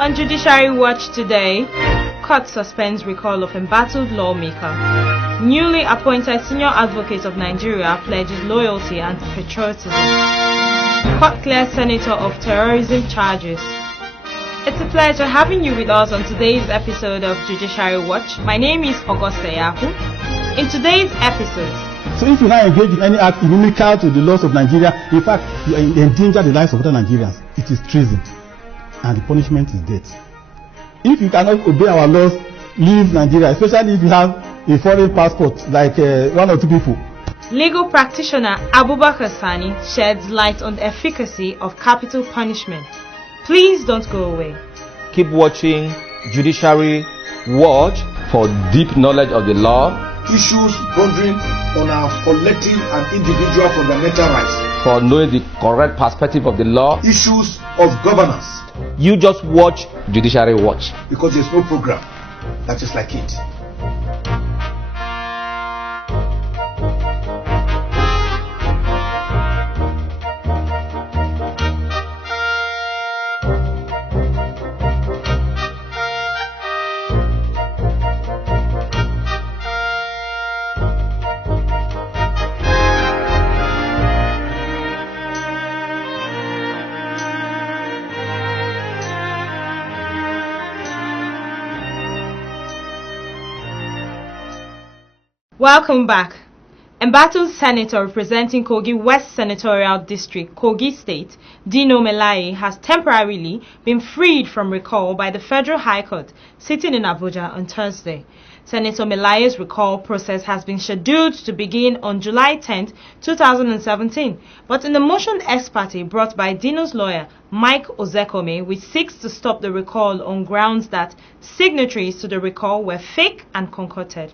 On Judiciary Watch today, court suspends recall of embattled lawmaker. Newly appointed Senior Advocate of Nigeria pledges loyalty and patriotism. Court clears Senator of terrorism charges. It's a pleasure having you with us on today's episode of Judiciary Watch. My name is Augusta Yahu. In today's episode, so if you now engage in any act inimical to the laws of Nigeria, in fact, you endanger the lives of other Nigerians, it is treason. And the punishment is death. If you cannot obey our laws, leave Nigeria, especially if you have a foreign passport, like one or two people. Legal practitioner ABUBAKAR SANI sheds light on the efficacy of capital punishment. Please don't go away. Keep watching Judiciary Watch for deep knowledge of the law. Issues bordering on our collective and individual fundamental rights. For knowing the correct perspective of the law. Issues of governance. You just watch Judiciary Watch. Because there's no program that is like it. Welcome back. Embattled Senator representing Kogi West Senatorial District, Kogi State, Dino Melaye, has temporarily been freed from recall by the Federal High Court sitting in Abuja on Thursday. Senator Melaye's recall process has been scheduled to begin on July 10, 2017, but in the motion ex parte brought by Dino's lawyer, Mike Ozekome, which seeks to stop the recall on grounds that signatories to the recall were fake and concocted.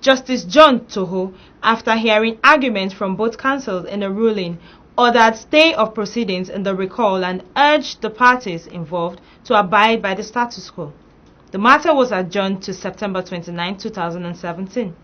Justice John Toho, after hearing arguments from both counsels in a ruling, ordered stay of proceedings in the recall and urged the parties involved to abide by the status quo. The matter was adjourned to September 29, 2017.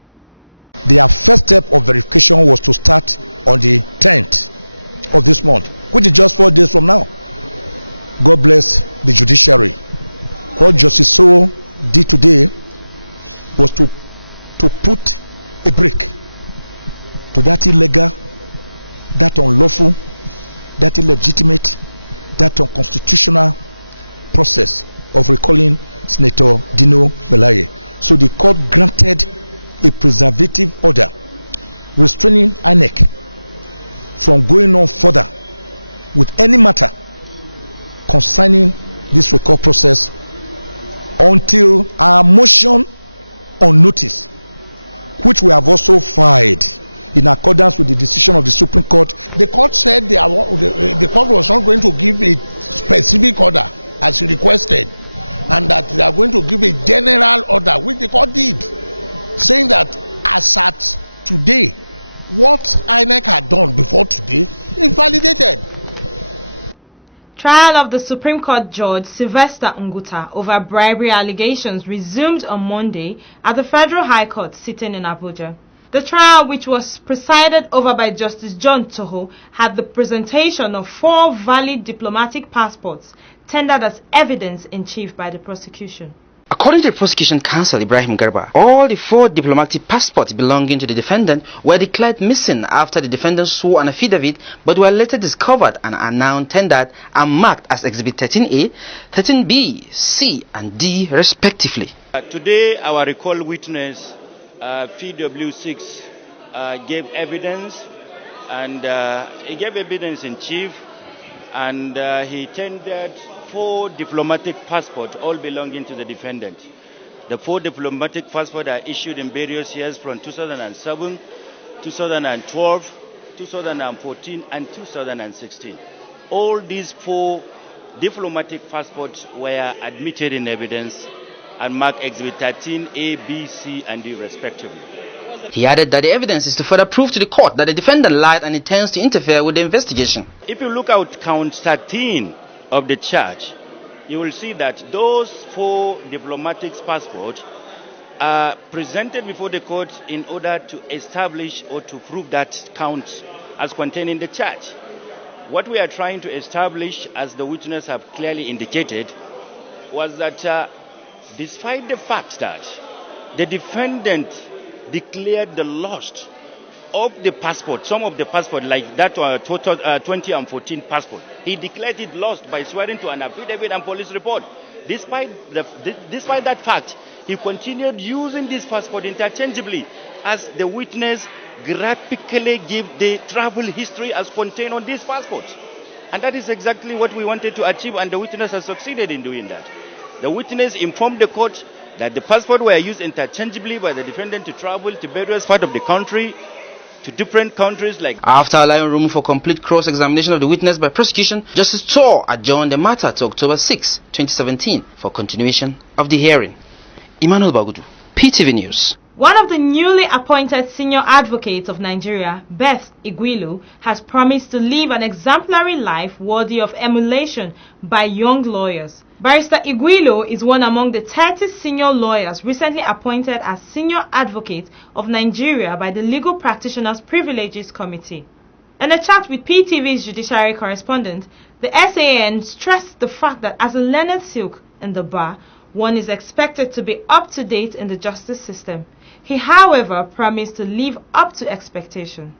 Trial of the Supreme Court Judge Sylvester Nguta over bribery allegations resumed on Monday at the Federal High Court sitting in Abuja. The trial, which was presided over by Justice John Toho, had the presentation of 4 valid diplomatic passports tendered as evidence in chief by the prosecution. According to the prosecution counsel Ibrahim Garba, all the 4 diplomatic passports belonging to the defendant were declared missing after the defendant swore an affidavit, but were later discovered and are now tendered and marked as Exhibit 13A, 13B, C, and D respectively. Today, our recall witness, PW6, gave evidence, and he gave evidence in chief, and he tendered 4 diplomatic passports, all belonging to the defendant. The 4 diplomatic passports are issued in various years from 2007, 2012, 2014, and 2016. All these 4 diplomatic passports were admitted in evidence and marked Exhibit 13, A, B, C, and D respectively. He added that the evidence is to further prove to the court that the defendant lied and intends to interfere with the investigation. If you look at count 13 of the charge, you will see that those 4 diplomatic passports are presented before the court in order to establish or to prove that count as contained in the charge. What we are trying to establish, as the witness have clearly indicated, was that despite the fact that the defendant declared the loss of the passport, some of the passport, like that 2014 passport, he declared it lost by swearing to an affidavit and police report. Despite that fact, he continued using this passport interchangeably, as the witness graphically gave the travel history as contained on this passport. And that is exactly what we wanted to achieve, and the witness has succeeded in doing that. The witness informed the court that the passport were used interchangeably by the defendant to travel to various parts of the country, to different countries like... After allowing room for complete cross-examination of the witness by prosecution, Justice Tor adjourned the matter to October 6, 2017 for continuation of the hearing. Emmanuel Bagudu, PTV News. One of the newly appointed senior advocates of Nigeria, Beth Igwilu, has promised to live an exemplary life worthy of emulation by young lawyers. Barrister Igwilu is one among the 30 senior lawyers recently appointed as senior advocate of Nigeria by the Legal Practitioners Privileges Committee. In a chat with PTV's Judiciary correspondent, the SAN stressed the fact that as a learned silk in the bar, one is expected to be up to date in the justice system. He, however, promised to live up to expectation.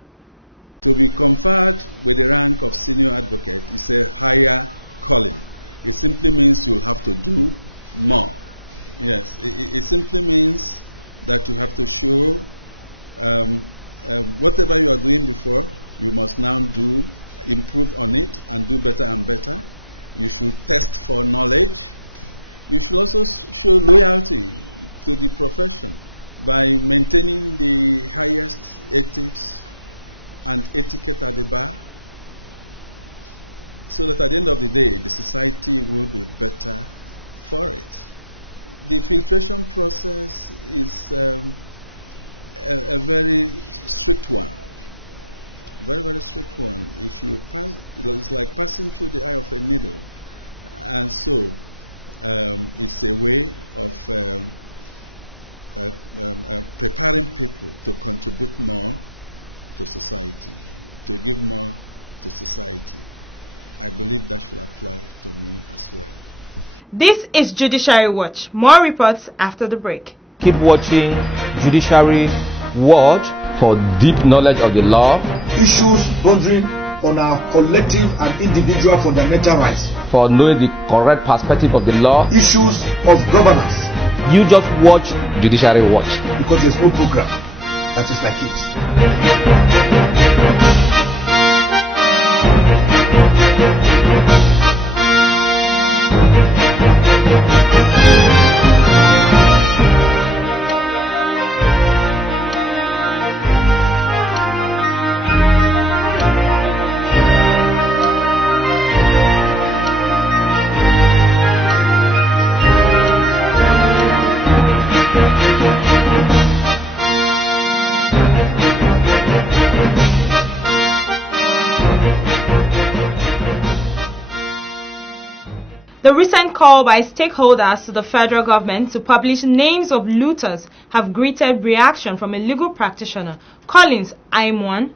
This is Judiciary Watch. More reports after the break. Keep watching Judiciary Watch for deep knowledge of the law, issues bordering on our collective and individual fundamental rights, for knowing the correct perspective of the law, issues of governance. You just watch Judiciary Watch, because there's no program that is like it. The recent call by stakeholders to the federal government to publish names of looters have greeted reaction from a legal practitioner, Collins Aimwan.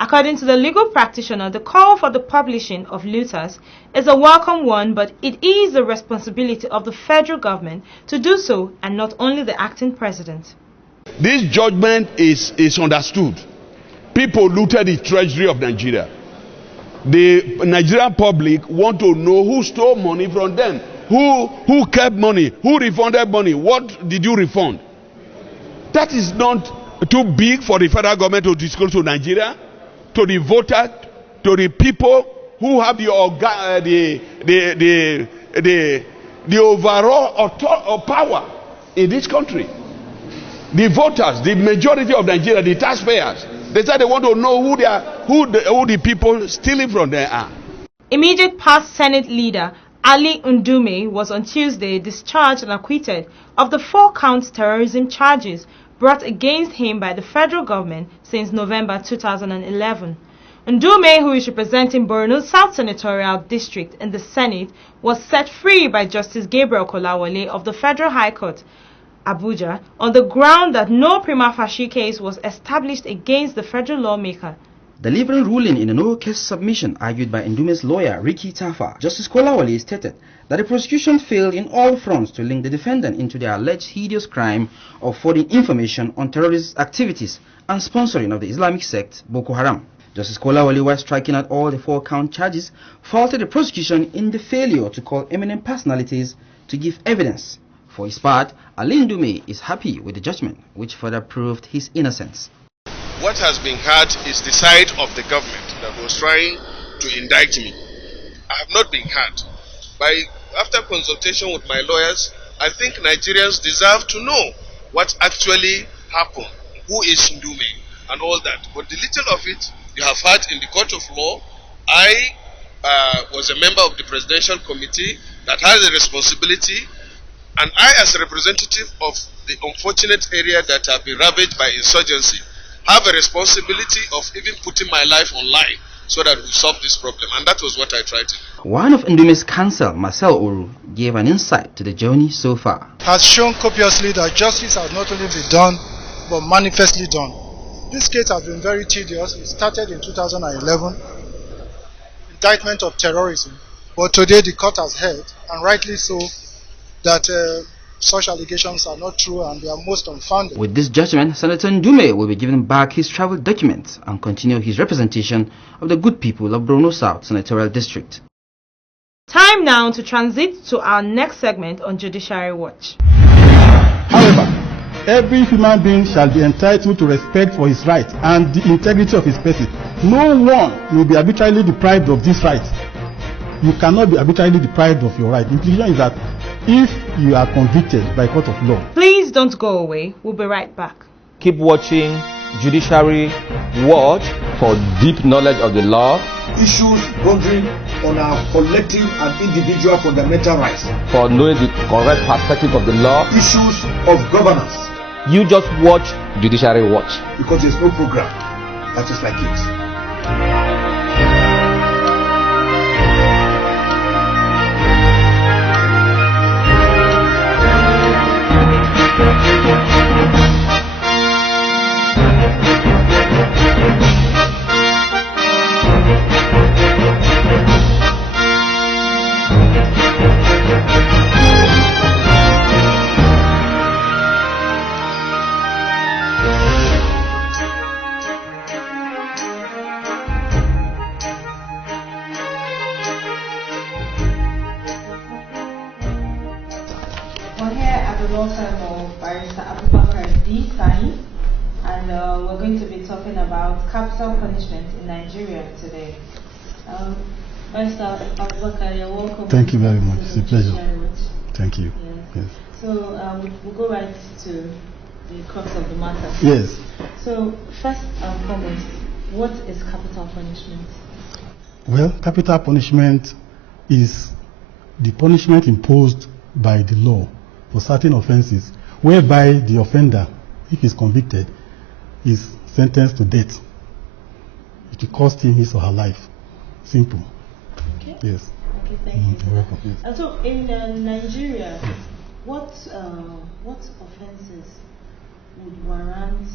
According to the legal practitioner, the call for the publishing of looters is a welcome one, but it is the responsibility of the federal government to do so and not only the acting president. This judgment is understood. People looted the treasury of Nigeria. The Nigerian public want to know who stole money from them, who kept money, who refunded money, what did you refund? That is not too big for the federal government to disclose to Nigeria, to the voters, to the people who have the overall power in this country. The voters, the majority of Nigeria, the taxpayers. They said they want to know who the people stealing from them are. Immediate past Senate leader Ali Ndume was on Tuesday discharged and acquitted of the 4-count terrorism charges brought against him by the federal government since November 2011. Ndume, who is representing Borno's South Senatorial District in the Senate, was set free by Justice Gabriel Kolawole of the Federal High Court, Abuja, on the ground that no prima facie case was established against the federal lawmaker. Delivering ruling in a no-case submission argued by Ndume's lawyer Ricky Tafa, Justice Kolawole stated that the prosecution failed in all fronts to link the defendant into the alleged hideous crime of forwarding information on terrorist activities and sponsoring of the Islamic sect Boko Haram. Justice Kolawole, while striking out all the 4-count charges, faulted the prosecution in the failure to call eminent personalities to give evidence. For his part, Ali Ndume is happy with the judgment, which further proved his innocence. What has been heard is the side of the government that was trying to indict me. I have not been heard. After consultation with my lawyers, I think Nigerians deserve to know what actually happened, who is Ndume, and all that. But the little of it you have heard in the court of law. I was a member of the presidential committee that has a responsibility, and I, as a representative of the unfortunate area that have been ravaged by insurgency, have a responsibility of even putting my life online so that we solve this problem, and that was what I tried to do. One of Ndume's counsel, Marcel Oru, gave an insight to the journey so far. Has shown copiously that justice has not only been done, but manifestly done. This case has been very tedious. It started in 2011, indictment of terrorism, but today the court has heard, and rightly so, that such allegations are not true and they are most unfounded. With this judgment, Senator Ndume will be given back his travel documents and continue his representation of the good people of Borno South Senatorial District. Time now to transit to our next segment on Judiciary Watch. However, every human being shall be entitled to respect for his rights and the integrity of his person. No one will be arbitrarily deprived of this right. You cannot be arbitrarily deprived of your right. The implication is that if you are convicted by court of law. Please don't go away. We'll be right back. Keep watching Judiciary Watch for deep knowledge of the law, Issues bordering on our collective and individual fundamental rights. for knowing the correct perspective of the law. Issues of governance, You just watch Judiciary Watch. because there's no program that is like it. We're here at the law firm of Barrister ABUBAKAR D. SANI, and we're going to be talking about capital punishment in Nigeria today. Barrister ABUBAKAR, you're welcome. Thank you very much. to It's a the pleasure. Judiciary Watch. Thank you. Yes. Yes. So we'll go right to the crux of the matter. Yes. So first and foremost, what is capital punishment? Well, capital punishment is the punishment imposed by the law for certain offenses, whereby the offender, if he's convicted, is sentenced to death. It will cost him his or her life. Simple. Okay. Yes. Okay, thank you. You're welcome. Yes. And so in Nigeria, what offenses would warrant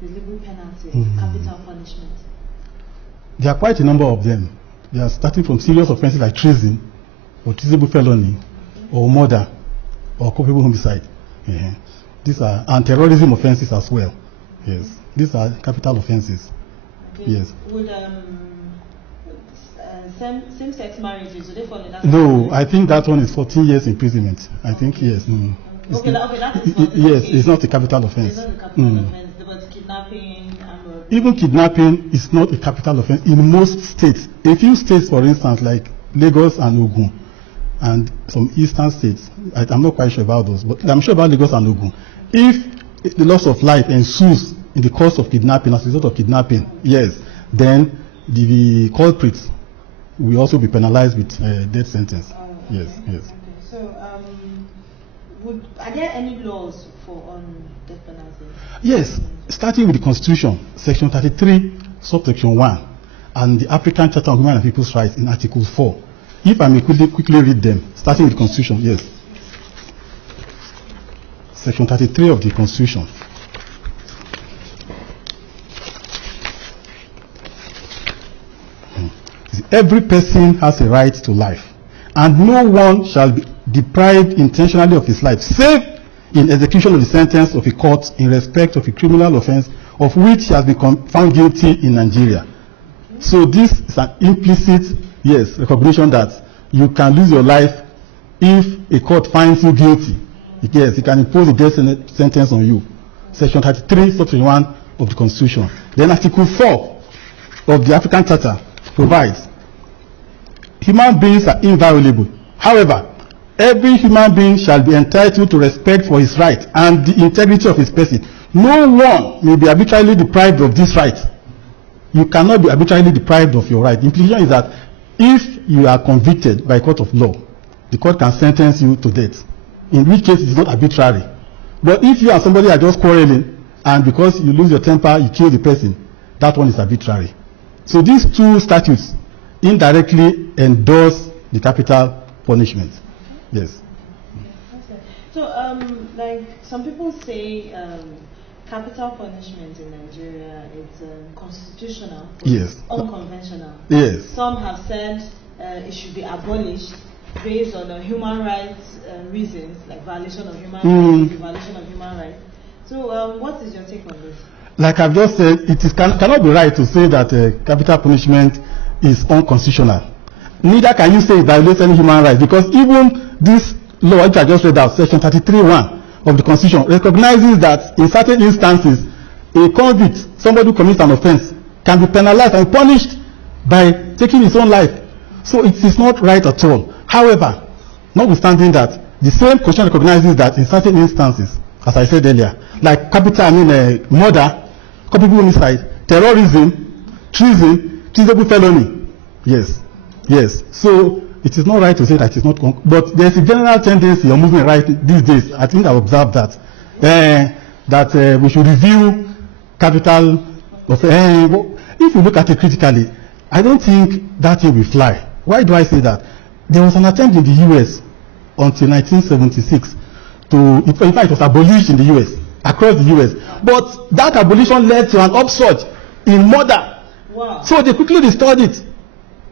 the legal penalty, capital punishment? There are quite a number of them. They are starting from serious offenses like treason, or treasonable felony, or murder, or culpable homicide. These are, and terrorism offenses as well. Yes, these are capital offenses. Okay. Yes. Would same-sex marriages, do they fall in that? No, I think that one is 14 years imprisonment. I think yes. Okay, that is not Yes, it's not a capital offense. It's not a capital offense, but kidnapping and robbery. Even kidnapping is not a capital offense in most states. A few states, for instance, like Lagos and Ogun, and some eastern states, I'm not quite sure about those, but I'm sure about Lagos and Ogun. If the loss of life ensues in the course of kidnapping, as a result of kidnapping, yes, then the culprits will also be penalized with death sentence. Yes, yes. Okay. So, are there any laws on death penalty? Yes, starting with the Constitution, Section 33, Subsection 1, and the African Charter on Human and People's Rights in Article 4. If I may quickly read them, starting with the Constitution, yes. Section 33 of the Constitution. every person has a right to life, and no one shall be deprived intentionally of his life, save in execution of the sentence of a court in respect of a criminal offense of which he has been found guilty in Nigeria. So this is an implicit, yes, recognition that you can lose your life if a court finds you guilty. Yes, it can impose a death sentence on you. Section 33, Section 1 of the Constitution. Then Article 4 of the African Charter provides human beings are inviolable. However, every human being shall be entitled to respect for his right and the integrity of his person. No one may be arbitrarily deprived of this right. You cannot be arbitrarily deprived of your right. The implication is that if you are convicted by a court of law, the court can sentence you to death, in which case it is not arbitrary. But if you and somebody are just quarreling, and because you lose your temper, you kill the person, that one is arbitrary. So these two statutes indirectly endorse the capital punishment. Yes. Okay. So, like some people say, capital punishment in Nigeria is constitutional, yes, unconventional. Yes. Some have said it should be abolished based on human rights reasons, like violation of human rights, violation of human rights. So, what is your take on this? Like I've just said, it is cannot be right to say that capital punishment is unconstitutional. Neither can you say it violates any human rights, because even this law which I just read out, Section 33(1) of the Constitution, recognizes that in certain instances, a convict, somebody who commits an offense, can be penalized and punished by taking his own life. So it is not right at all. However, notwithstanding that, the same Constitution recognizes that in certain instances, as I said earlier, like capital, murder, culpable homicide, terrorism, treason, treasonable felony. Yes, yes. So it is not right to say that it is not, but there is a general tendency or movement right these days. I think I've observed that that we should review capital offense. If you look at it critically, I don't think that thing will fly. Why do I say that? There was an attempt in the U.S. until 1976 to, in fact, it was abolished in the U.S. across the U.S. But that abolition led to an upsurge in murder. Wow. So they quickly restored it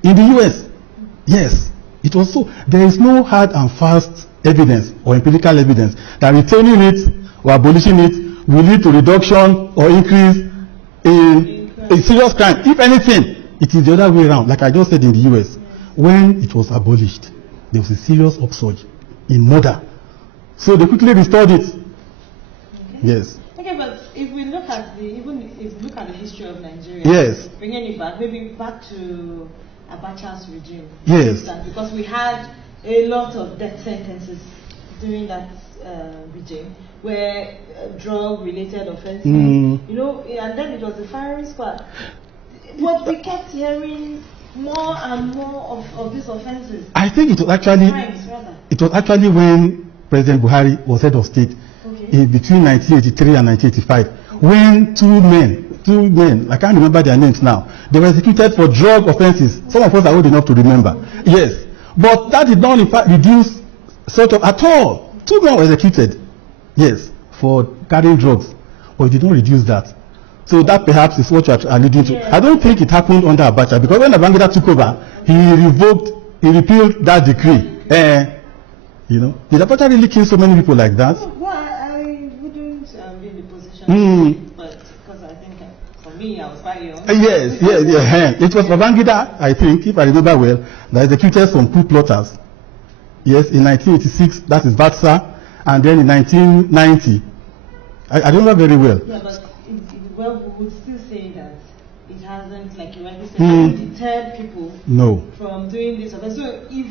in the U.S. Yes, it was so. There is no hard and fast evidence or empirical evidence that retaining it or abolishing it will lead to reduction or increase in a serious crime. If anything, it is the other way around. Like I just said in the U.S., when it was abolished, there was a serious upsurge in murder. So they quickly restored it. Okay. Yes. Okay, but if we look at the history of Nigeria, yes, bringing it back, maybe back to Abacha's regime. Yes. Because we had a lot of death sentences during that regime, where drug-related offenses, and then it was the firing squad. But we kept hearing more and more of these offenses. I think it was actually when President Buhari was head of state, in between 1983 and 1985, when two men, I can't remember their names now, they were executed for drug offenses. Some of us are old enough to remember. Yes, but that did not in fact reduce sort of at all. Two men were executed, yes, for carrying drugs, but it did not reduce that. So that perhaps is what you are alluding to. Yeah. I don't think it happened under Abacha, because when Babangida took over, he repealed that decree. Did Abacha really kill so many people like that? Well, I wouldn't be in the position, but because I think for me, I was quite young. Yes. It was Babangida, I think, if I remember well, that executed some coup plotters. Yes, in 1986, that is Batsa, and then in 1990, I remember very well. Yeah, but we would still say that it hasn't, like you rightly said, deterred people from doing this. So if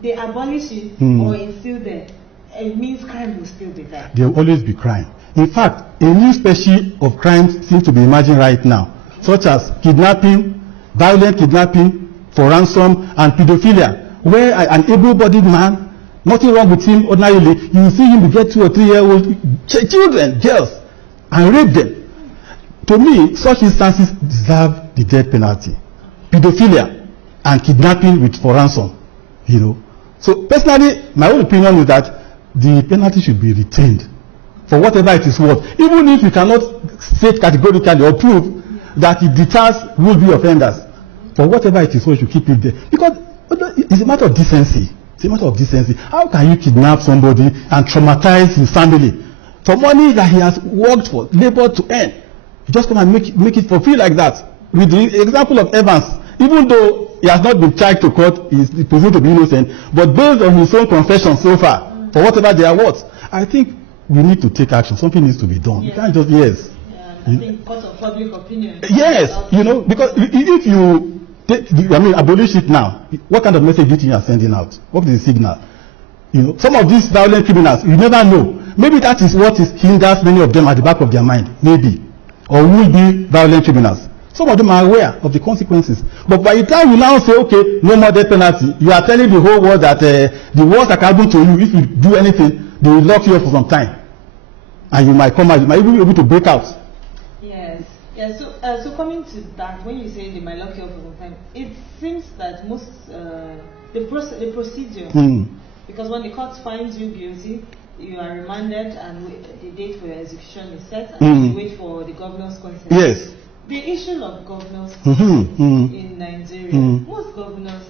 they abolish it or it's still there, it means crime will still be there. There will always be crime. In fact, a new species of crimes seems to be emerging right now, such as kidnapping, violent kidnapping for ransom, and pedophilia, where an able-bodied man, nothing wrong with him ordinarily, you will see him get 2 or 3 year old children, girls, and rape them. To me, such instances deserve the death penalty. Pedophilia and kidnapping for ransom, So personally, my own opinion is that the penalty should be retained for whatever it is worth, even if you cannot state categorically or prove that it deters would-be offenders. for whatever it is, so you should keep it there. Because it's a matter of decency. It's a matter of decency. How can you kidnap somebody and traumatize his family for money that he has worked for, labored to earn? You just come and make it for free like that. With the example of Evans, even though he has not been charged to court, he is presumed to be innocent, but based on his own confession so far, for whatever they are worth, I think we need to take action. Something needs to be done. You can't just, I think part of public opinion. Yes, because if you abolish it now, what kind of message do you think you are sending out? What is the signal? Some of these violent criminals, you never know. Maybe that is what hinders many of them at the back of their mind, maybe. Or will be violent criminals. Some of them are aware of the consequences. But by the time you now say, okay, no more death penalty, you are telling the whole world that the worst that can happen to you, if you do anything, they will lock you up for some time. And you might come out, you might even be able to break out. Yes. Yeah, so coming to that, when you say they might lock you up for some time, it seems that most, the procedure, because when the court finds you guilty, you are remanded and the date for your execution is set, and you wait for the governor's consent. Yes. The issue of governors in Nigeria, most governors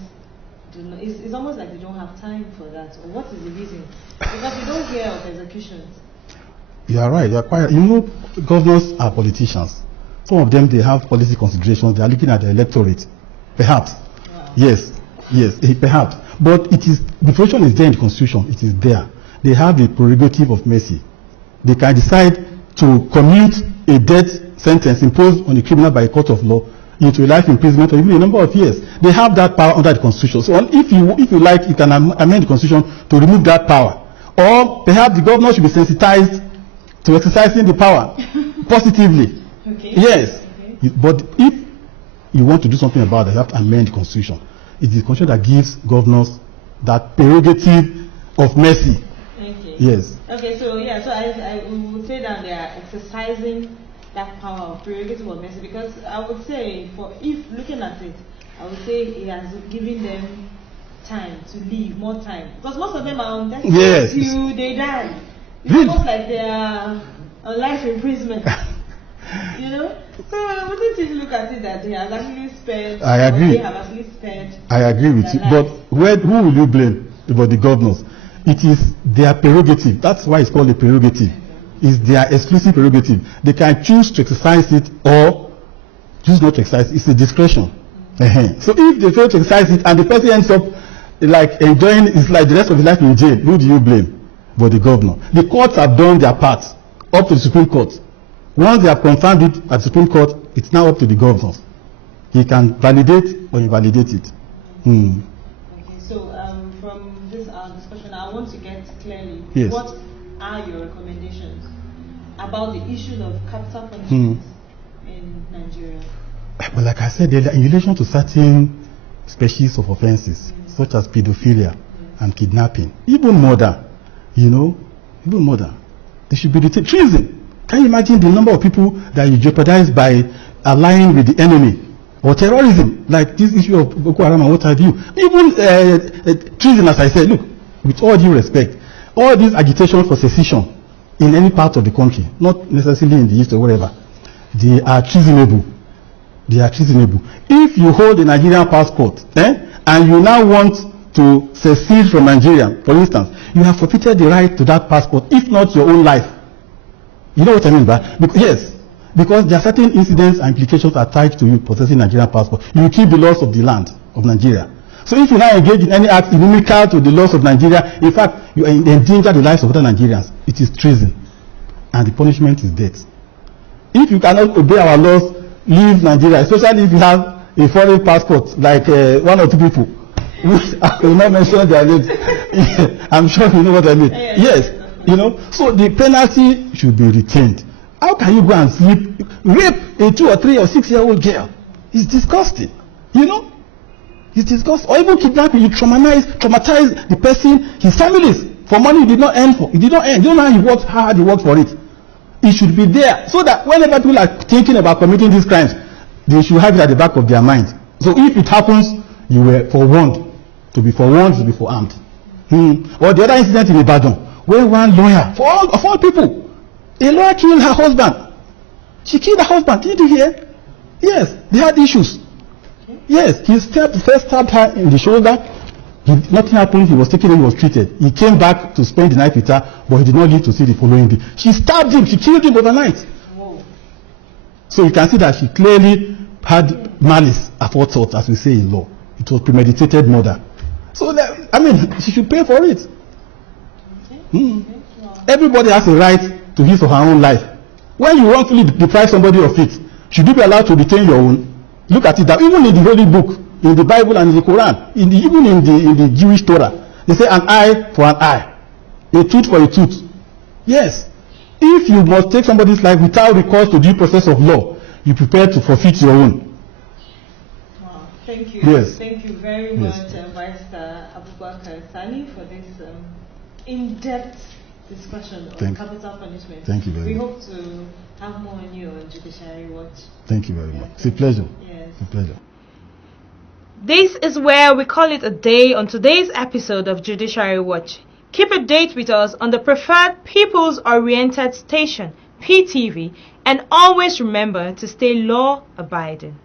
do not, it's almost like they don't have time for that. Or what is the reason? Because we don't hear of executions. You are right. You are quite. Governors are politicians. Some of them, they have policy considerations. They are looking at the electorate, perhaps. Wow. Yes, perhaps. But the provision is there in the Constitution. It is there. They have the prerogative of mercy. They can decide to commute a death sentence imposed on a criminal by a court of law into a life imprisonment or even a number of years. They have that power under the Constitution. So if you like, you can amend the Constitution to remove that power. Or perhaps the governor should be sensitized to exercising the power positively. Okay. Yes. Okay. But if you want to do something about it, you have to amend the Constitution. It is the Constitution that gives governors that prerogative of mercy. Okay. Yes. Okay, so I would say that they are exercising that power of prerogative of mercy, because I would say, if looking at it, I would say it has given them time to live, more time, because most of them are on death till they die. It's almost like they are on life imprisonment. So wouldn't you look at it that they have actually spent? I agree. They have actually spent. I agree with you, but who will you blame about the governors? It is their prerogative. That's why it's called a prerogative. It's their exclusive prerogative. They can choose to exercise it or choose not to exercise it. It's a discretion. So if they fail to exercise it and the person ends up like enjoying his life, the rest of his life in jail, who do you blame? But the governor. The courts have done their part up to the Supreme Court. Once they have confirmed it at the Supreme Court, it's now up to the governors. He can validate or invalidate it. Okay, so from this discussion, I want to get clearly what are your recommendations about the issue of capital punishment in Nigeria? But like I said earlier, in relation to certain species of offenses, such as pedophilia and kidnapping, even murder, even murder, they should be detained. Treason. Can you imagine the number of people that you jeopardize by allying with the enemy? Or terrorism, like this issue of Boko Haram and what have you. Even treason, as I said, look, with all due respect, all this agitation for secession in any part of the country, not necessarily in the east or wherever, they are treasonable. They are treasonable. If you hold a Nigerian passport, and you now want to secede from Nigeria, for instance, you have forfeited the right to that passport, if not your own life. You know what I mean, right? Because there are certain incidents and implications attached to you possessing Nigerian passport. You will keep the laws of the land of Nigeria. So if you now engage in any act inimical to the laws of Nigeria, in fact, you endanger the lives of other Nigerians. It is treason. And the punishment is death. If you cannot obey our laws, leave Nigeria, especially if you have a foreign passport, like one or two people, which I will not mention their names. I'm sure you know what I mean. Yes. So the penalty should be retained. How can you go and rape a 2 or 3 or 6-year-old girl? It's disgusting. It's disgusting. Or even kidnapping, you traumatize the person, his families, for money he did not earn for. He did not earn. You know how hard he worked for it. It should be there, so that whenever people are thinking about committing these crimes, they should have it at the back of their mind. So if it happens, you were forewarned. To be forewarned, to be forearmed. Or the other incident in Ibadan, where one lawyer, of all people, a lawyer killed her husband. She killed her husband. Did you hear? Yes, they had issues. Yes, he first stabbed her in the shoulder. Nothing happened. He was taken in, he was treated. He came back to spend the night with her, but he did not live to see the following day. She stabbed him. She killed him overnight. Whoa. So you can see that she clearly had malice aforethought, as we say in law. It was premeditated murder. So, she should pay for it. Everybody has a right to his or her own life. When you wrongfully deprive somebody of it, should you be allowed to retain your own? Look at it that even in the Holy Book, in the Bible and in the Quran, even in the Jewish Torah, they say an eye for an eye, a tooth for a tooth. Yes. If you must take somebody's life without recourse to due process of law, you prepare to forfeit your own. Wow. Thank you. Yes. Thank you very much, Vice ABUBAKAR SANI, for this in-depth discussion on capital punishment. Thank you very much. We hope to have more on you on Judiciary Watch. Thank you very much. It's a pleasure. Yes. It's a pleasure. This is where we call it a day on today's episode of Judiciary Watch. Keep a date with us on the preferred People's-Oriented Station, PTV, and always remember to stay law-abiding.